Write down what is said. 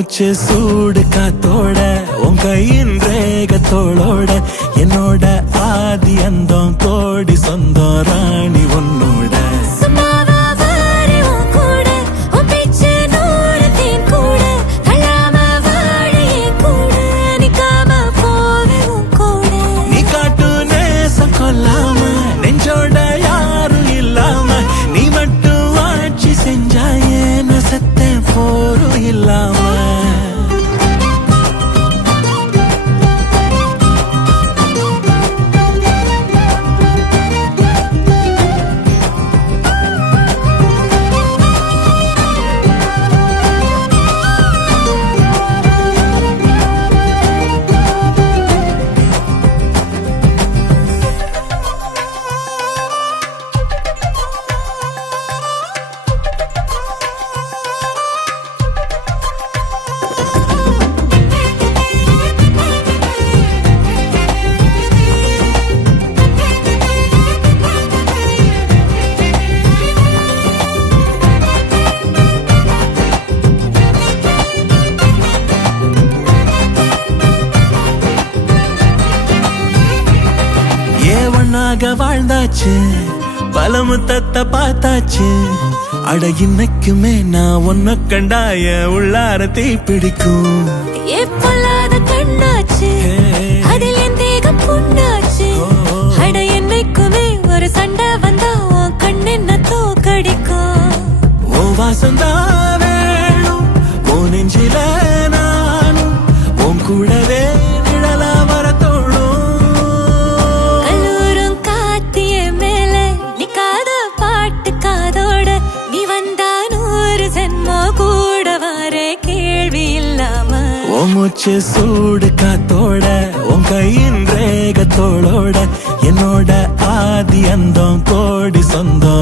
மூச்சு சூடு காத்தோட உன் கையின் ரேகத்தோளோட என்னோட ஆதி அந்தம் கோடி சொந்தம் ராணி உன்னோட நீ காட்டு நேசம் கொல்லாம நெஞ்சோட யாரும் இல்லாம நீ மட்டும் ஆட்சி செஞ்சாயே நசத்த போரும் இல்லாம வாழ்ந்தாச்சு பல முத்தத்தை பார்த்தாச்சு அட இன்னைக்குமே நான் உன்ன கண்டாய உள்ளார தீ பிடிக்கும் கண்ணாச்சு அதில் என் தேகம் புண்ணாச்சு அட என்னைக்குமே ஒரு சண்டை வந்தா உன் கண்ணு என்ன தோக்கடிக்கும் ஓ வாசந்தா வேணும் ஓ நெஞ்சில நானும் உன் கூடவே நிழலா வரத்தோடும் மூச்சு சூடு காத்தோட உன் கையின் ரேகத்தோளோட என்னோட ஆதி அந்தம் கோடி சொந்தம்